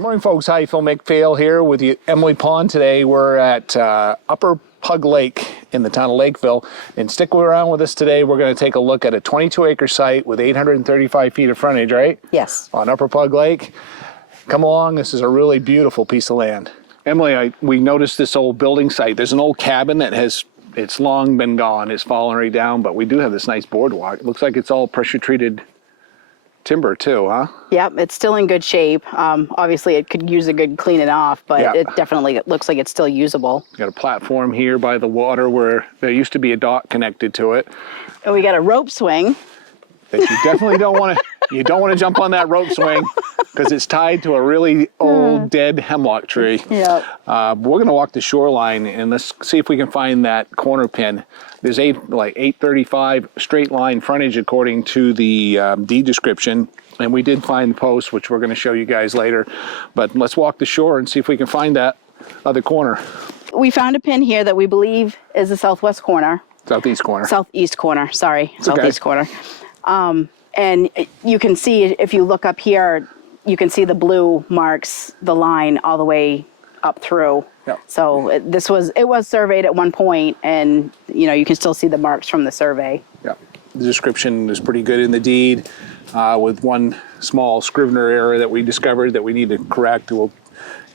Good morning, folks. Hi, Phil McPhail here with you, Emily Pond. Today we're at Upper Pug Lake in the town of Lakeville. And stick around with us today. We're going to take a look at a 22-acre site with 835 feet of frontage, right? Yes. On Upper Pug Lake. Come along. This is a really beautiful piece of land. Emily, we noticed this old building site. There's an old cabin that it's long been gone. It's fallen right down, but we do have this nice boardwalk. It looks like it's all pressure treated timber too, huh? Yep, it's still in good shape. Obviously it could use a good cleaning off, but it definitely looks like it's still usable. Got a platform here by the water where there used to be a dock connected to it. And we got a rope swing. That you definitely don't want to jump on that rope swing because it's tied to a really old dead hemlock tree. Yeah. We're going to walk the shoreline and let's see if we can find that corner pin. There's 835 straight line frontage according to the deed description, and we did find the post, which we're going to show you guys later. But let's walk the shore and see if we can find that other corner. We found a pin here that we believe is the southwest corner. Southeast corner. Southeast corner. Sorry, southeast corner. And you can see, if you look up here, you can see the blue marks the line all the way up through. Yep. So it was surveyed at one point, and you can still see the marks from the survey. Yeah, the description is pretty good in the deed, with one small Scrivener error that we discovered that we need to correct.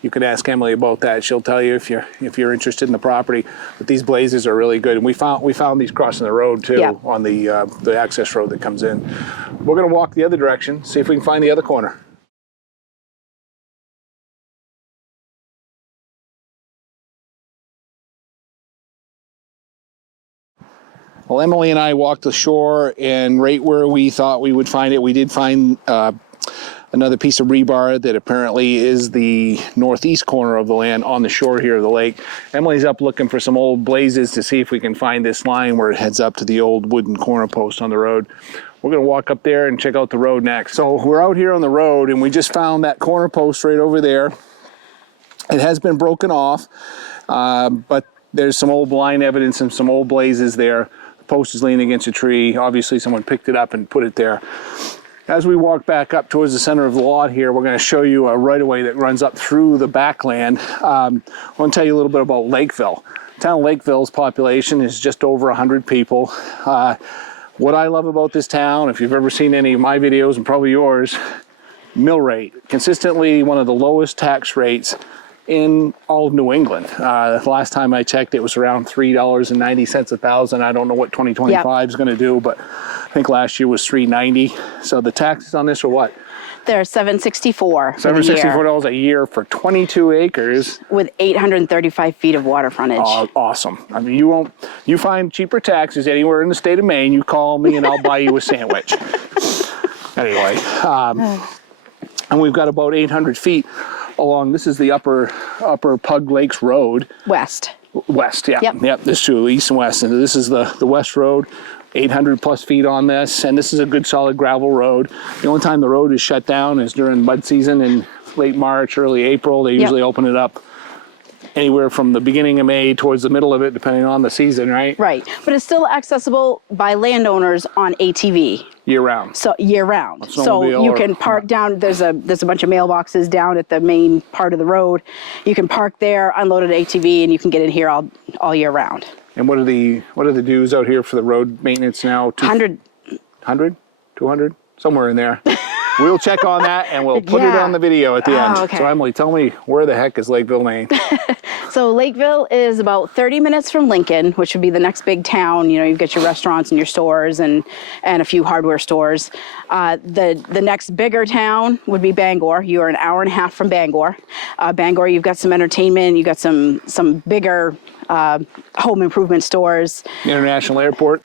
You can ask Emily about that. She'll tell you if you're interested in the property. But these blazes are really good, and we found these crossing the road too, on the access road that comes in. We're going to walk the other direction, see if we can find the other corner. Well, Emily and I walked the shore, and right where we thought we would find it, we did find another piece of rebar that apparently is the northeast corner of the land on the shore here of the lake. Emily's up looking for some old blazes to see if we can find this line where it heads up to the old wooden corner post on the road. We're going to walk up there and check out the road next. So we're out here on the road, and we just found that corner post right over there. It has been broken off, but there's some old line evidence and some old blazes there. The post is leaning against a tree. Obviously someone picked it up and put it there. As we walk back up towards the center of the lot here, we're going to show you a right-of-way that runs up through the backland. I want to tell you a little bit about Lakeville. The town of Lakeville's population is just over 100 people. What I love about this town, if you've ever seen any of my videos and probably yours, mill rate. Consistently one of the lowest tax rates in all of New England. The last time I checked, it was around $3.90 a thousand. I don't know what 2025 is going to do, but I think last year was $3.90. So the taxes on this are what? They're $764. $764 a year for 22 acres with 835 feet of water frontage. Awesome. I mean, you find cheaper taxes anywhere in the state of Maine. You call me and I'll buy you a sandwich. Anyway, and we've got about 800 feet along. This is the Upper Pug Lakes Road. West, yeah. Yep. This is to east and west, and this is the west road. 800 plus feet on this, and this is a good solid gravel road. The only time the road is shut down is during mud season in late March, early April. They usually open it up anywhere from the beginning of May towards the middle of it, depending on the season, right? Right, but it's still accessible by landowners on ATV. Year round. So year round. So you can park down, there's a bunch of mailboxes down at the main part of the road. You can park there, unload an ATV, and you can get in here all year round. And what are the dues out here for the road maintenance now? 100? 200? Somewhere in there. We'll check on that and we'll put it on the video at the end. Okay. So Emily, tell me, where the heck is Lakeville, Maine? So Lakeville is about 30 minutes from Lincoln, which would be the next big town. You've got your restaurants and your stores and a few hardware stores. The next bigger town would be Bangor. You are an hour and a half from Bangor. Bangor, you've got some entertainment, you've got some bigger home improvement stores. International airport.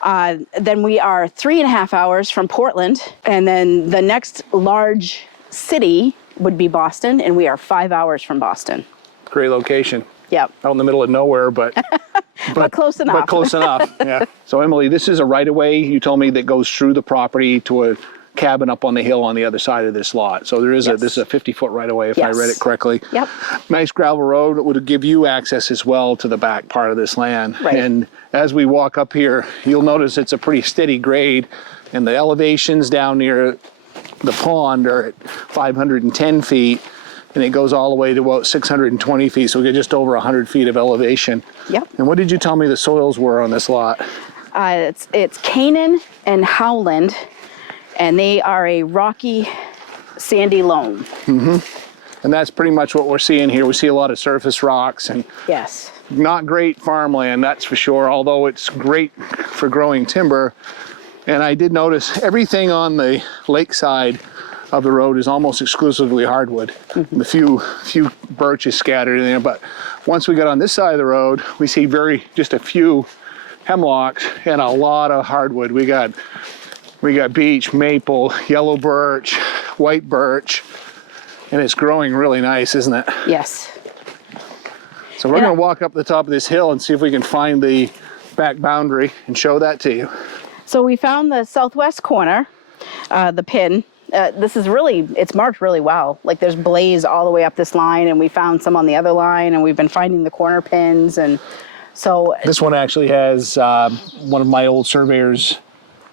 Then we are 3.5 hours from Portland, and then the next large city would be Boston, and we are 5 hours from Boston. Great location. Yep. Out in the middle of nowhere, but close enough. But close enough. Yeah. So Emily, this is a right-of-way you told me that goes through the property to a cabin up on the hill on the other side of this lot. So there is this is a 50-foot right-of-way, if I read it correctly. Yep. Nice gravel road. It would give you access as well to the back part of this land. Right. And as we walk up here, you'll notice it's a pretty steady grade, and the elevations down near the pond are at 510 feet. and it goes all the way to about 620 feet, so we get just over 100 feet of elevation. Yep. And what did you tell me the soils were on this lot? It's Canaan and Howland, and they are a rocky, sandy loam. And that's pretty much what we're seeing here. We see a lot of surface rocks and Yes. not great farmland, that's for sure, although it's great for growing timber. And I did notice everything on the lakeside of the road is almost exclusively hardwood. The few birches scattered in there, but once we got on this side of the road, we see just a few hemlocks and a lot of hardwood. We got beech, maple, yellow birch, white birch, and it's growing really nice, isn't it? Yes. So we're going to walk up the top of this hill and see if we can find the back boundary and show that to you. So we found the southwest corner, the pin. This is it's marked really well. Like there's blaze all the way up this line, and we found some on the other line, and we've been finding the corner pins. And so this one actually has one of my old surveyors'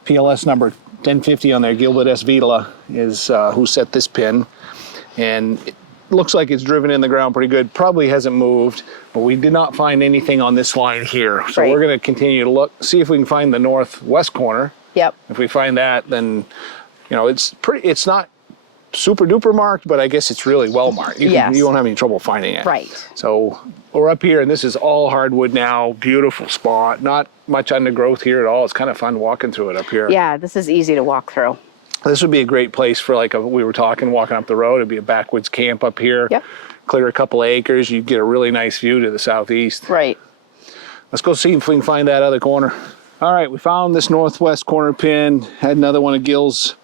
PLS number 1050 on there. Gilbert S. Vidala is who set this pin, and it looks like it's driven in the ground pretty good. Probably hasn't moved, but we did not find anything on this line here. So we're going to continue to look, see if we can find the northwest corner. Yep. If we find that, then it's not super duper marked, but I guess it's really well marked. You won't have any trouble finding it. Right. So we're up here, and this is all hardwood now. Beautiful spot. Not much undergrowth here at all. It's kind of fun walking through it up here. Yeah, this is easy to walk through. This would be a great place for we were talking, walking up the road. It'd be a backwoods camp up here. Yep. Clear a couple of acres. You'd get a really nice view to the southeast. Right. Let's go see if we can find that other corner. All right, we found this northwest corner pin. Had another one of Gil's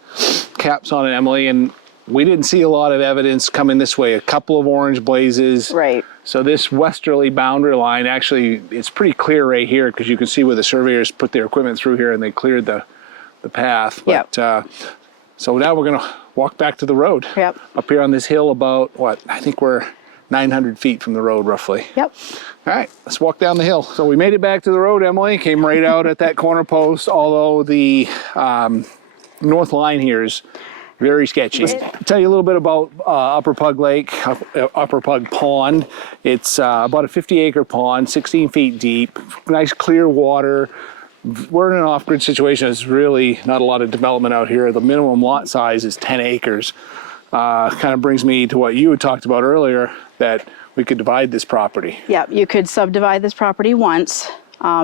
caps on it, Emily, and we didn't see a lot of evidence coming this way. A couple of orange blazes. Right. So this westerly boundary line, actually, it's pretty clear right here because you can see where the surveyors put their equipment through here and they cleared the path. But, so now we're going to walk back to the road. Yep. Up here on this hill about, I think we're 900 feet from the road, roughly. Yep. All right, let's walk down the hill. So we made it back to the road, Emily. Came right out at that corner post, although the north line here is very sketchy. I'll tell you a little bit about Upper Pug Lake, Upper Pug Pond. It's about a 50-acre pond, 16 feet deep, nice clear water. We're in an off-grid situation. There's really not a lot of development out here. The minimum lot size is 10 acres. Kind of brings me to what you had talked about earlier, that we could divide this property. Yeah, you could subdivide this property once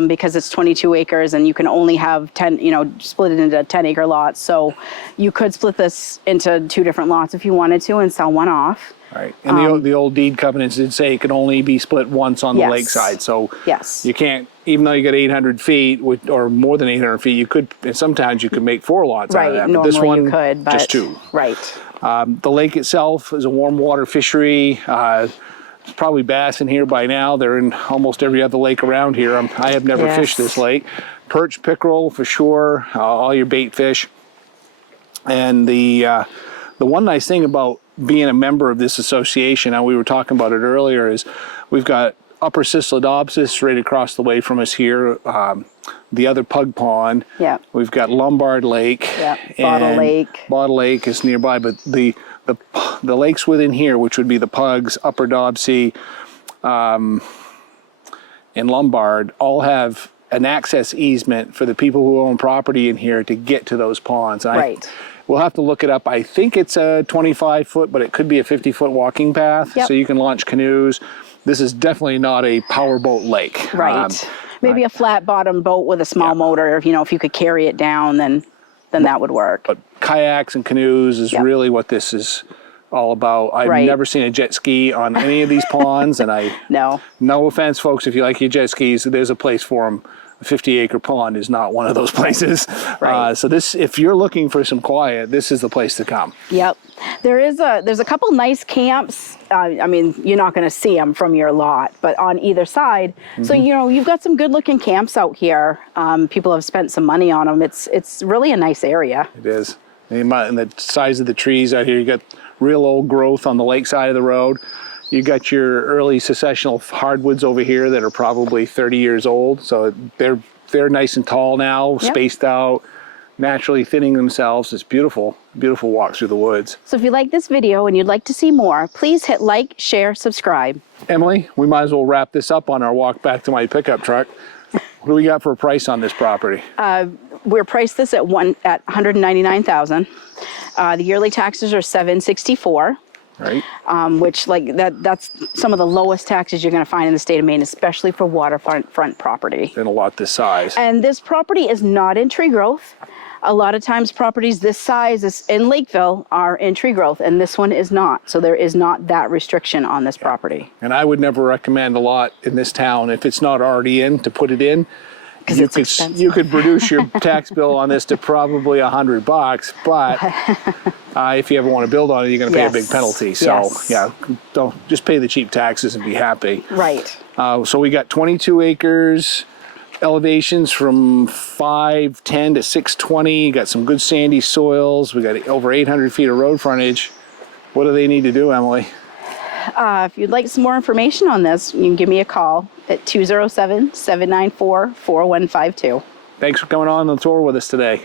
because it's 22 acres and you can only have 10, split it into 10-acre lots. So you could split this into 2 different lots if you wanted to and sell one off. Right, and the old deed covenants did say it could only be split once on the lakeside. So you can't, even though you got 800 feet or more than 800 feet, you could, and sometimes you could make 4 lots out of that. Normally this one, you could, but just 2. Right. The lake itself is a warm water fishery. There's probably bass in here by now. They're in almost every other lake around here. I have never fished this lake. Perch, pickerel for sure, all your bait fish. And the one nice thing about being a member of this association, and we were talking about it earlier, is we've got Upper Cisladopsis right across the way from us here. The other Pug Pond. Yeah. We've got Lombard Lake. Yeah. Bottle Lake. Bottle Lake is nearby, but the lakes within here, which would be the Pugs, Upper Dobsey, and Lombard, all have an access easement for the people who own property in here to get to those ponds. Right. We'll have to look it up. I think it's a 25-foot, but it could be a 50-foot walking path. Yep. So you can launch canoes. This is definitely not a powerboat lake. Right. Maybe a flat bottom boat with a small motor. If you could carry it down, then that would work. But kayaks and canoes is really what this is all about. I've never seen a jet ski on any of these ponds, and no offense, folks, if you like your jet skis, there's a place for them. A 50-acre pond is not one of those places. Right. So if you're looking for some quiet, this is the place to come. Yep. There's a couple nice camps. I mean, you're not going to see them from your lot, but on either side. Mm-hmm. So, you've got some good-looking camps out here. People have spent some money on them. It's really a nice area. It is. And the size of the trees out here, you got real old growth on the lake side of the road. You got your early successional hardwoods over here that are probably 30 years old. So they're nice and tall now, spaced out. naturally thinning themselves. It's beautiful, beautiful walk through the woods. So if you like this video and you'd like to see more, please hit like, share, subscribe. Emily, we might as well wrap this up on our walk back to my pickup truck. What do we got for a price on this property? We're priced this at $199,000. The yearly taxes are $764. Right. Which that's some of the lowest taxes you're going to find in the state of Maine, especially for waterfront property. And a lot this size. And this property is not in tree growth. A lot of times properties this size in Lakeville are in tree growth, and this one is not. So there is not that restriction on this property. And I would never recommend a lot in this town, if it's not already in, to put it in. You could reduce your tax bill on this to probably $100, but if you ever want to build on it, you're going to pay a big penalty. So yeah, don't just pay the cheap taxes and be happy. Right. So we got 22 acres, elevations from 510 to 620. Got some good sandy soils. We got over 800 feet of road frontage. What do they need to do, Emily? If you'd like some more information on this, you can give me a call at 207-794-4152. Thanks for coming on the tour with us today.